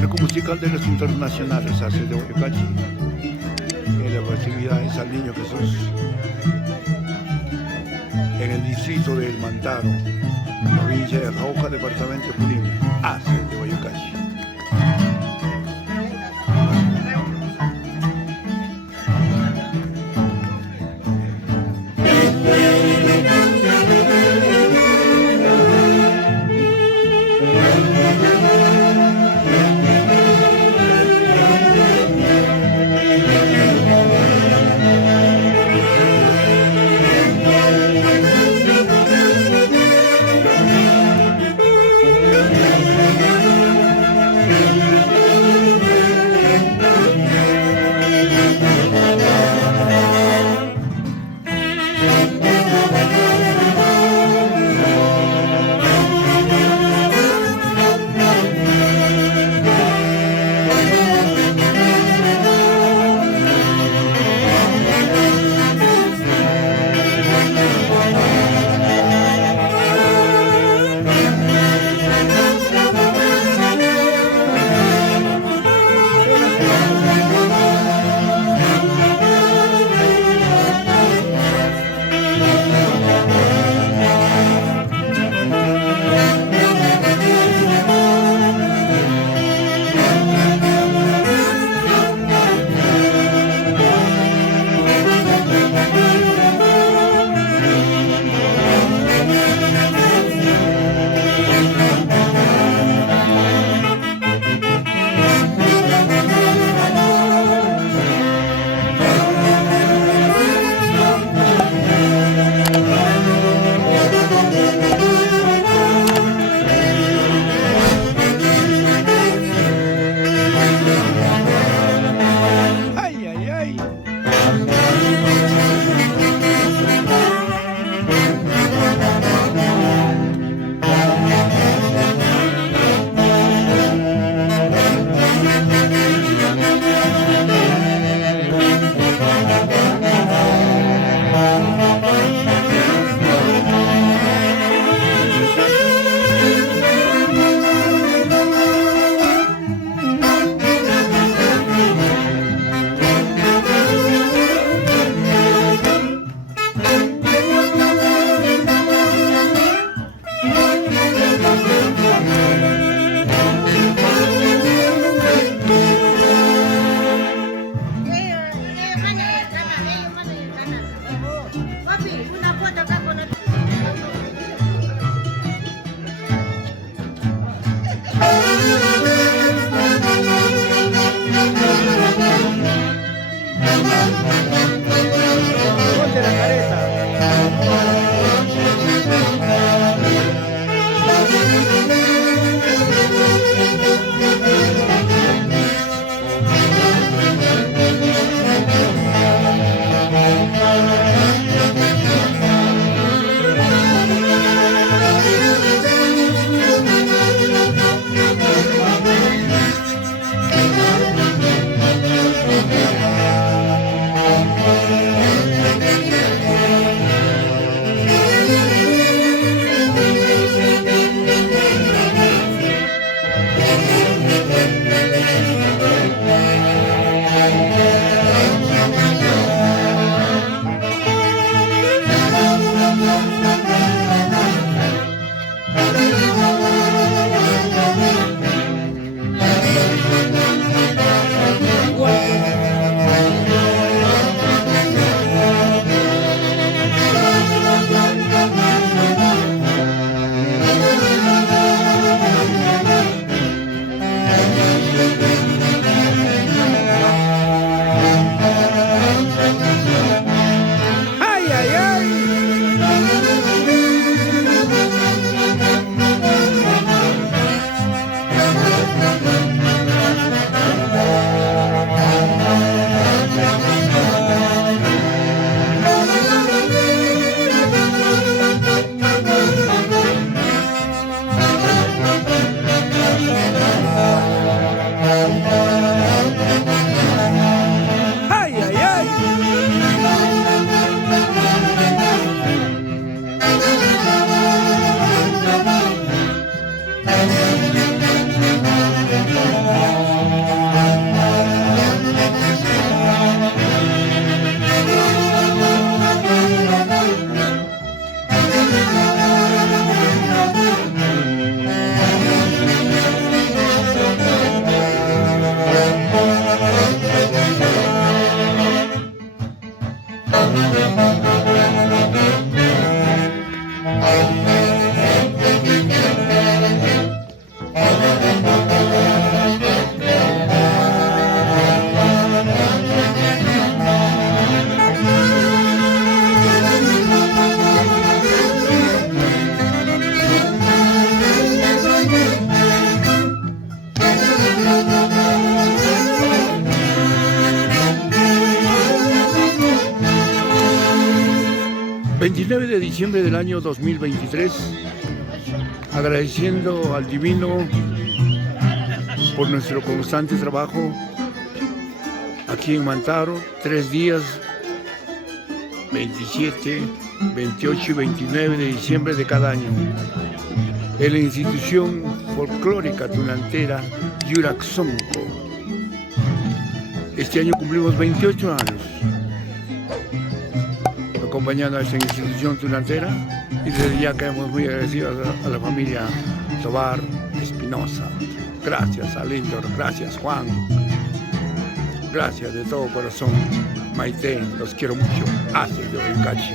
marco musical de los internacionales hace de Huaycachi en las festividades al Niño Jesús en el distrito del Mantaro, provincia de Jauja, departamento de Junín, hace de Huaycachi. Ponte la careta. ¡Ay, ay, ay! 29 de diciembre del año 2023, agradeciendo al Divino por nuestro constante trabajo aquí en Mantaro, 3 días, 27, 28 y 29 de diciembre de cada año, en la institución folclórica tunantera Yuraxonco. Este año cumplimos 28 años acompañando a esta institución tunantera, y desde ya quedamos muy agradecidos a la familia Tobar Espinosa. Gracias a Lindor, gracias Juan, gracias de todo corazón. Maite, los quiero mucho. Hace de Oyucachi.